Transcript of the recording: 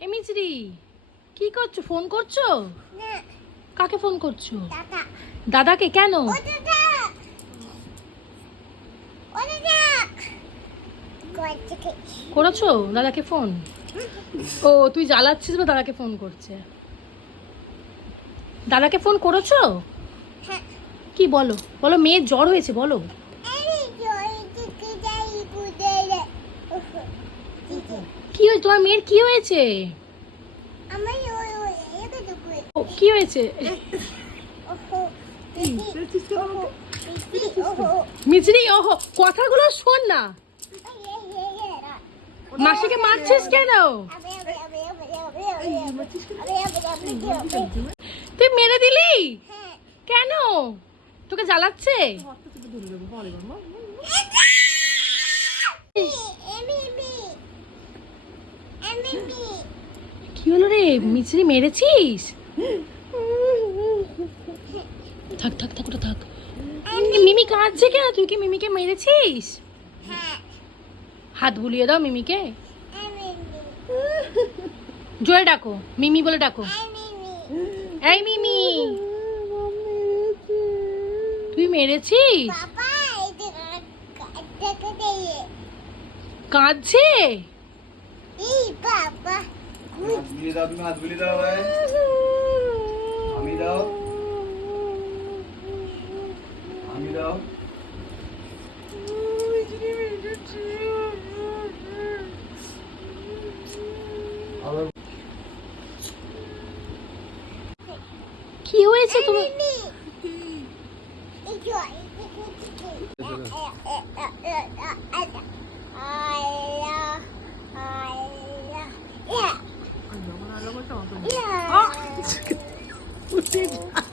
এ মিচরি কি করছ? ফোন করছ? কাকে ফোন করছ? দাদা। দাদাকে কেন? ও দাদা ও দাদা করছে করেছ দাদাকে ফোন? ও তুই জ্বালাচ্ছিস বা দাদাকে ফোন করছে? দাদাকে ফোন করেছ? হ্যাঁ। কি বলো? বলো মেয়ের জ্বর হয়েছে বলো। তোমার মেয়ের কি হয়েছে? কি হয়েছে? মিছরি ওহো কথাগুলো শোন না। মাসিকে মারছিস কেন? তুই মেরে দিলি? কেন? তোকে জ্বালাচ্ছে? কি হলো রে? মিচরি মেরেছিস? থাক থাক থাক ওটা থাক। মিমি কাঁদছে কেন? তুই কি মিমিকে মেরেছিস? হ্যাঁ। হাত বুলিয়ে দাও মিমিকে। জোরে ডাকো মিমি বলে ডাকো। এই মিমি। তুই মেরেছিস? কাঁদছে? বুলিয়ে দাও তুমি হাত বুলিয়ে দাও ভাই। আমি দাও। আমি দাও। কি হয়েছে তুমি oldu. Yeah. Ah.